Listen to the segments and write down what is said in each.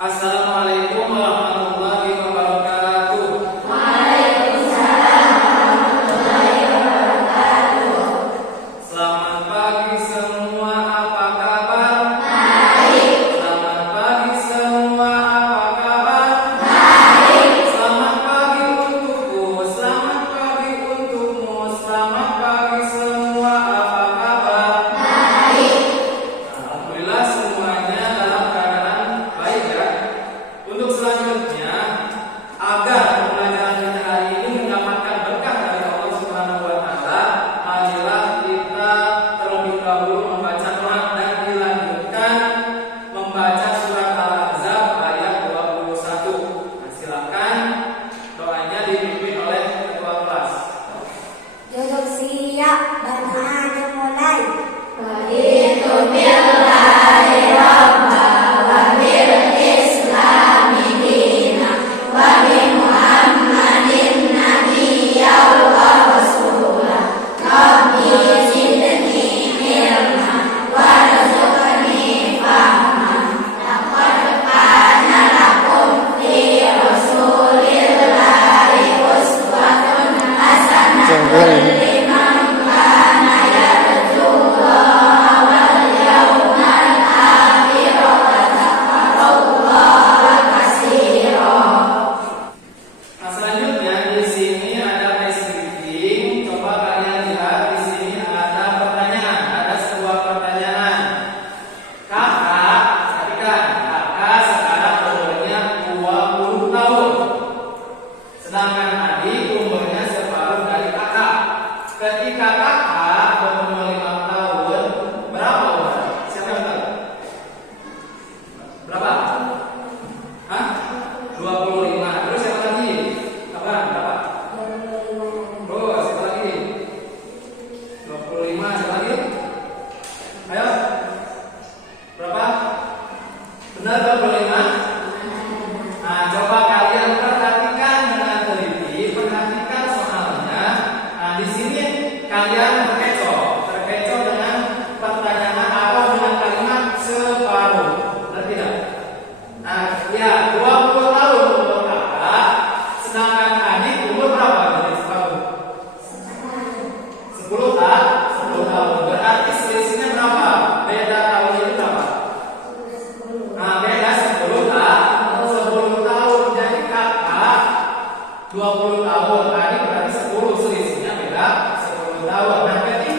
Assalamualaikum warahmatullahi wabarakatuh. Waalaikumsalam warahmatullahi wabarakatuh. Selamat pagi semua, apa kabar? Baik. Selamat pagi semua, apa kabar? Baik. Selamat pagi untukku, selamat pagi untukmu, selamat pagi semua, apa kabar? Baik. Alhamdulillah semuanya dalam keadaan baik ya. Untuk selanjutnya, agar pembelajaran kita hari ini mendapatkan berkah dari Allah Subhanahu wa taala, marilah kita terlebih dahulu membaca Quran dan dilanjutkan membaca surat Al-Ahzab ayat 21. Nah, silakan doanya dipimpin oleh ketua kelas. Duduk siap, bacaan mulai. Raditu billahi rabba wa bil islami dina wa bi Muhammadin nabiyyan wa rasulah. Rabbi zidni ilma warzuqni fahma. Laqad kana lakum fi rasulillahi uswatun hasanah. Liman kana yarjullaha wal yawmal akhir wa dzakarallaha katsira. Nah, selanjutnya di sini ada descripting. Coba kalian lihat di sini ada pertanyaan, ada sebuah pertanyaan. Kakak, perhatikan, kakak sekarang umurnya 20 tahun. Sedangkan adik umurnya separuh dari kakak. Ketika kakak berumur 5 tahun, berapa umur? Siapa yang tahu? Berapa? Hah? 25. Terus siapa lagi? Abang, berapa? Oh, siapa lagi? 25. Siapa lagi? Ayo. Berapa? Benar 25? Nah, coba kalian perhatikan dengan teliti, perhatikan soalnya. Nah, di sini kalian terkecoh dengan pertanyaan atau dengan kalimat separuh. Benar tidak? Nah, ya 20 tahun umur kakak, sedangkan adik umur berapa? Jadi separuh. 10 tahun. Berarti selisihnya berapa? Beda tahun itu berapa? Nah, beda 10 tahun. Jadi kakak 20 tahun, adik berarti 10, selisihnya beda 10 tahun. Nah, ketika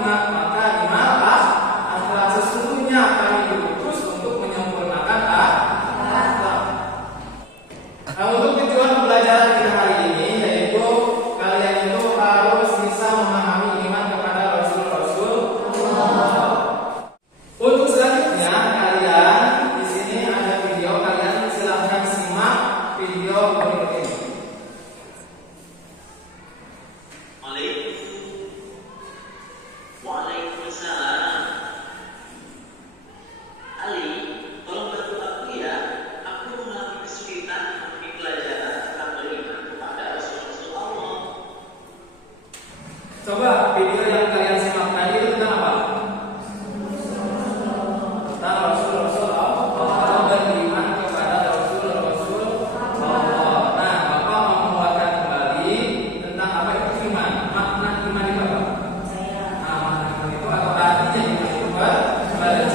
maka imalah adalah sesungguhnya kami diutus untuk menyempurnakan akhlak. Nah, untuk tujuan pembelajaran kita hari ini yaitu kalian itu harus bisa memahami iman kepada Rasul-Rasul Allah. Untuk selanjutnya kalian di sini ada video, kalian silahkan simak video berikut ini. Waalaikumsalam. Ali, tolong bantu aku ya. Aku mengalami kesulitan memahami pelajaran tentang beriman kepada Rasul-Rasul Allah. Coba video yang kalian simak tadi itu tentang apa? Tentang Rasul-Rasul Allah, beriman kepada Rasul-Rasul Allah. Nah, Bapak mau menguatkan kembali tentang apa itu iman. Makna iman itu apa? Nah, makna iman itu atau artinya iman itu percaya.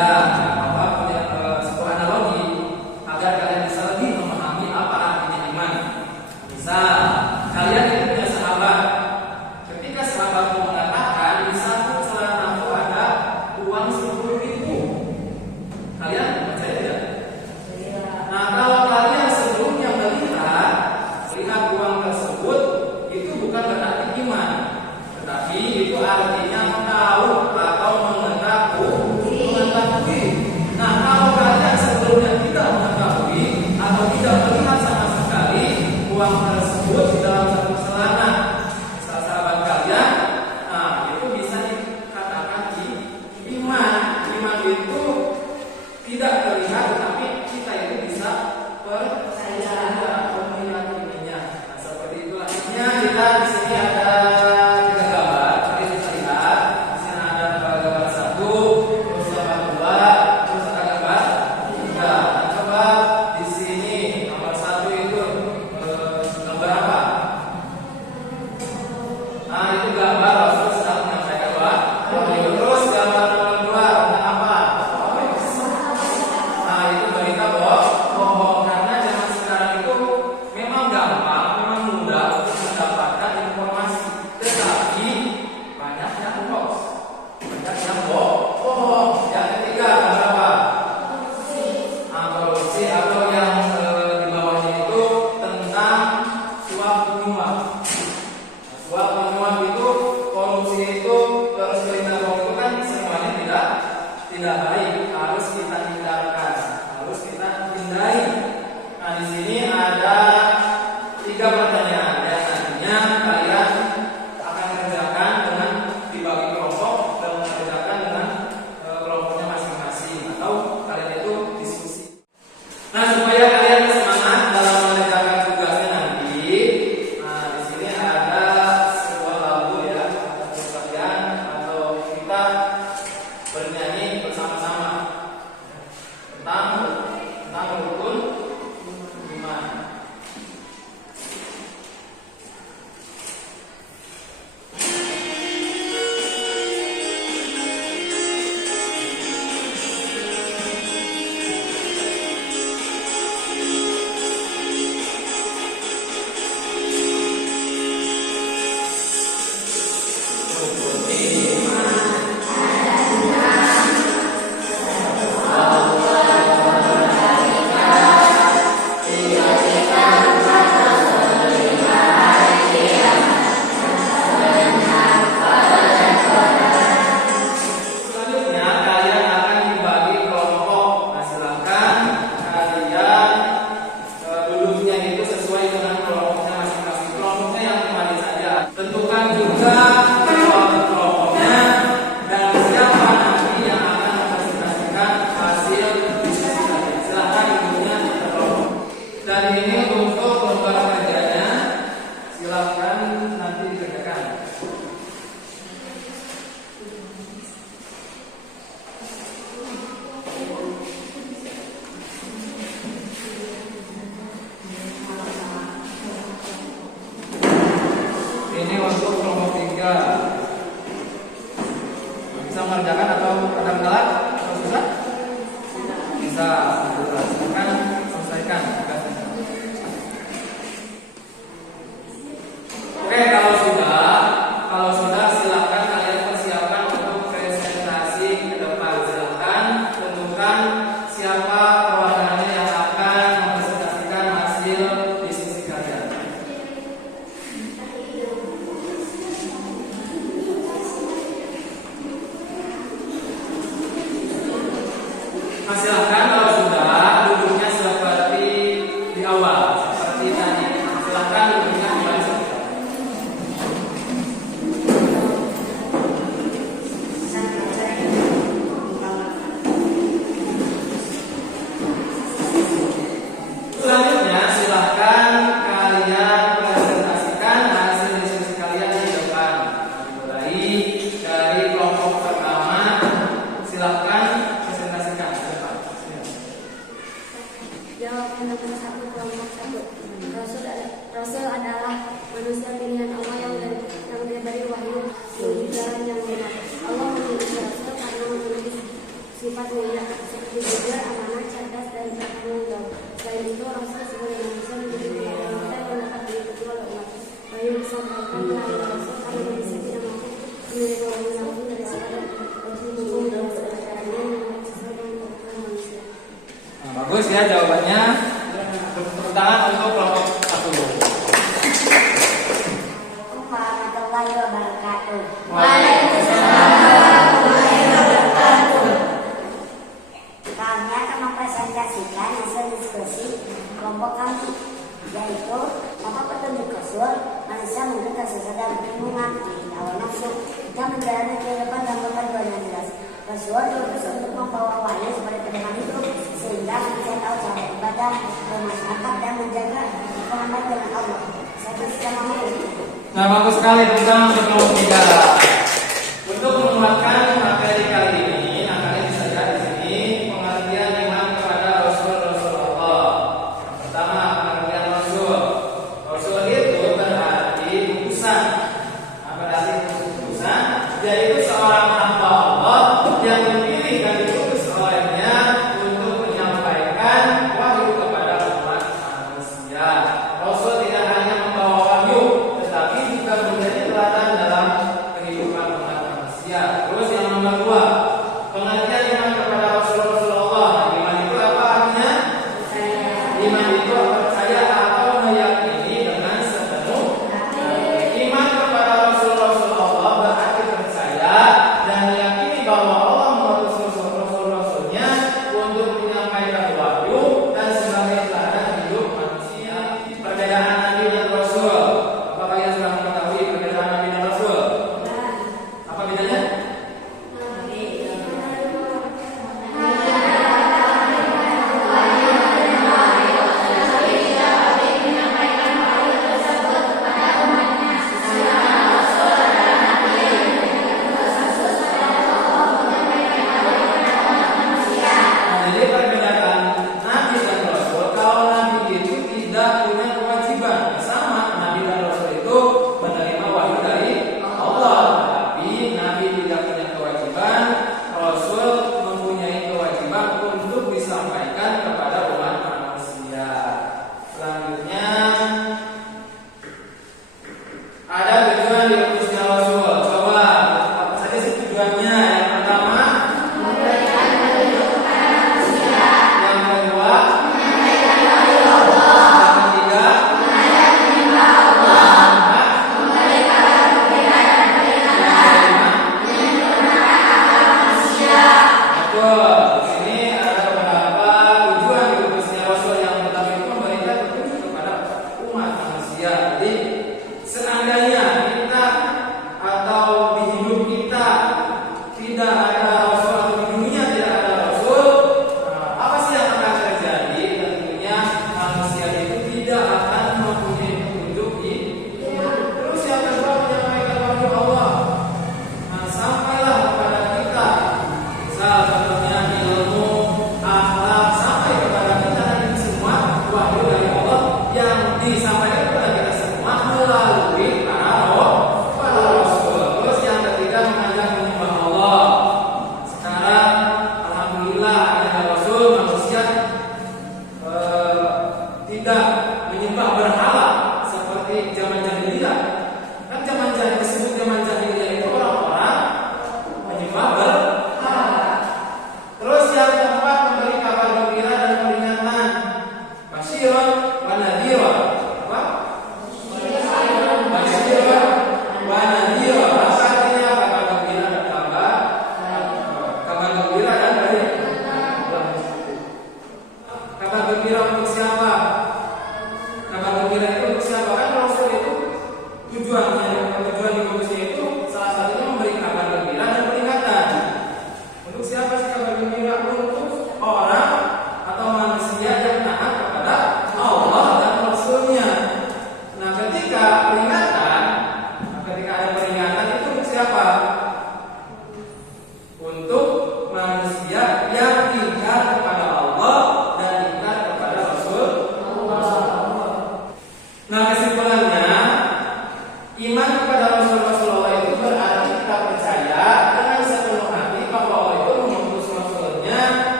Nah, Bapak punya sebuah analogi agar kalian bisa lebih memahami apa artinya iman. Misal, kalian itu punya sahabat. Ketika sahabatmu mengatakan di saku celanaku ada uang 10.000, kalian percaya tidak? Nah, kalau kalian sebelumnya melihat uang tersebut, itu bukan berarti iman, tetapi itu artinya tahu atau mengetahui. Nah, kalau kalian sebelumnya tidak mengetahui atau tidak melihat sama sekali uang tersebut di dalam satu celana sahabat kalian, nah itu bisa dikatakan iman. Iman itu tidak terlihat, tetapi kita itu bisa percaya atau meyakininya. Nah, seperti itu artinya kita di sini ada 3 gambar. Kalian bisa lihat di sini ada gambar 1, terus gambar 2, terus ada gambar 3. Nah, coba di sini nomor 1 itu gambar apa? Nah, itu gambar Rasul sedang menyampaikan wahyu. Terus gambar nomor 2 tentang apa? Nah, itu berita bohong. Karena zaman sekarang itu memang gampang, memang mudah untuk mendapatkan informasi, tetapi banyak yang hoax, banyak yang bohong. Yang ketiga gambar apa? Nah, korupsi atau yang di bawahnya itu tentang suap menyuap. Suap menyuap itu, korupsi itu, terus berita bohong itu kan semuanya tidak baik, harus kita hindarkan, harus kita hindari. Nah, di sini ada 3 pertanyaan yang nantinya kalian akan kerjakan dengan dibagi kelompok dan mengerjakan dengan kelompoknya masing-masing, atau kalian itu diskusi. Nah, supaya kalian semangat dalam mengerjakan tugasnya nanti, nah di sini ada sebuah lagu ya untuk kalian atau kita bernyanyi bersama-sama tentang rukun iman. Selanjutnya kalian akan dibagi kelompok. Nah, silakan kalian duduknya itu sesuai dengan kelompoknya masing-masing. Kelompoknya yang dimana saja. Tentukan juga kelompoknya dan siapa nanti yang akan mempresentasikan hasil diskusi tadi. Silakan duduknya terkelompok. Dan ini untuk lembar kerjanya, silakan nanti dikerjakan. Ini untuk kelompok 3. Bisa mengerjakan atau ada kendala? Atau susah? Bisa. Silakan selesaikan tugasnya. Oke, kalau sudah silakan kalian persiapkan Silahkan kalau sudah duduknya seperti di awal, seperti tadi. Silahkan duduknya kembali seperti awal. Selanjutnya silahkan kalian presentasikan hasil diskusi kalian di depan. Mulai dari kelompok pertama, silahkan presentasikan di depan. Jawaban nomor 1 kelompok 1. Rasul adalah manusia pilihan Allah yang diberi wahyu menuju jalan yang benar. Allah memilih Rasul karena memiliki sifat mulia seperti jujur, amanah, cerdas, dan bertanggung jawab. Selain itu, Rasul sebagai manusia menjadi pilihan kita yang dapat diikuti oleh umat. Wahyu disampaikan melalui Rasul karena manusia tidak mampu menerima wahyu langsung dari Allah. Rasul hukum dalam segala caranya yang sesuai dengan kebutuhan manusia. Bagus ya jawabannya. Tepuk tangan untuk kelompok 1. Warahmatullahi wabarakatuh. Kami akan mempresentasikan hasil diskusi kelompok kami, yaitu apa petunjuk Rasul. Manusia mungkin tersesat dalam kebingungan, hawa nafsu, dan menjalani kehidupan dan bertujuan yang jelas. Rasul diutus untuk membawa wahyu seperti pedoman hidup, sehingga bisa tahu cara ibadah, bermasyarakat, dan menjaga kehormatan dengan Allah. Saya secara umum. Nah, bagus sekali tepuk tangan untuk kelompok 3. Untuk menguatkan materi kali ini, nah kalian bisa lihat di sini pengertian iman kepada Rasulullah. Yang pertama, pengertian Rasul. Rasul itu berarti utusan. Nah, berarti utusan, yaitu seorang hamba Allah yang dipilih dan diutus olehnya untuk menyampaikan wahyu kepada umat manusia. Rasul tidak hanya membawa wahyu, tetapi juga menjadi teladan dalam kehidupan umat manusia. Terus yang nomor 2, pengertian iman kepada Rasulullah. Iman itu apa artinya? Iman itu percaya atau meyakini dengan sepenuh hati. Iman kepada Rasulullah berarti percaya dan meyakini bahwa Allah mengutus Rasul-Rasulnya untuk menyampaikan wahyu dan sebagai teladan hidup manusia. Perbedaan Nabi dan Rasul. Apa kalian sudah mengetahui perbedaan Nabi dan Rasul? Apa bedanya? Jadi perbedaan Nabi dan Rasul, kalau Nabi itu tidak punya kewajiban sama, Nabi dan Rasul itu menerima wahyu dari Allah, tapi Nabi tidak punya kewajiban, Rasul mempunyai kewajiban untuk disampaikan kepada umat manusia. Selanjutnya ada tujuan diutusnya Rasul. Coba apa saja sih tujuannya? Yang pertama, yang kedua, yang ketiga, betul. Di sini ada beberapa tujuan diutusnya Rasul. Yang pertama itu memberikan petunjuk kepada umat manusia. Jadi seandainya kita atau di hidup kita tidak ada Rasul atau di dunia tidak ada Rasul, apa sih yang akan terjadi? Tentunya manusia itu tidak akan mempunyai petunjuk di dunia. Terus yang kedua, menyampaikan wahyu Allah. Nah, sampailah kepada kita salah satunya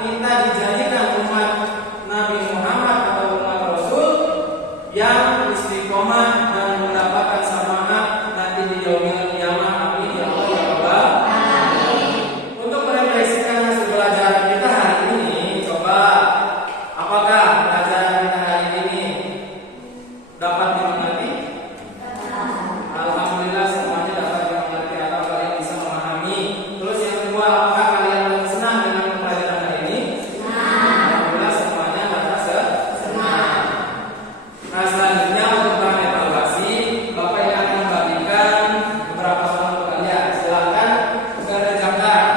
kita dijadikan umat Nabi Muhammad atau umat Rasul yang istiqomah dan mendapatkan syafaat nanti di yaumil qiyamah. Amin ya Allah ya Rabbal alamin. Untuk merefleksikan hasil pelajaran kita hari ini, coba apakah pelajaran kita hari ini dapat dimengerti? Alhamdulillah semuanya dapat dimengerti atau kalian bisa memahami. Terus yang kedua, apakah kalian senang dengan pelajaran hari ini? Alhamdulillah semuanya merasa senang. Nah selanjutnya untuk bahan evaluasi, Bapak yang akan membagikan beberapa soal untuk kalian. Silakan kerjakan.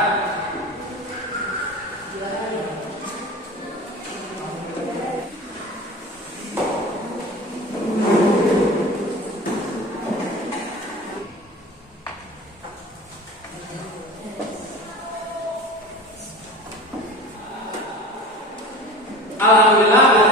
Alhamdulillah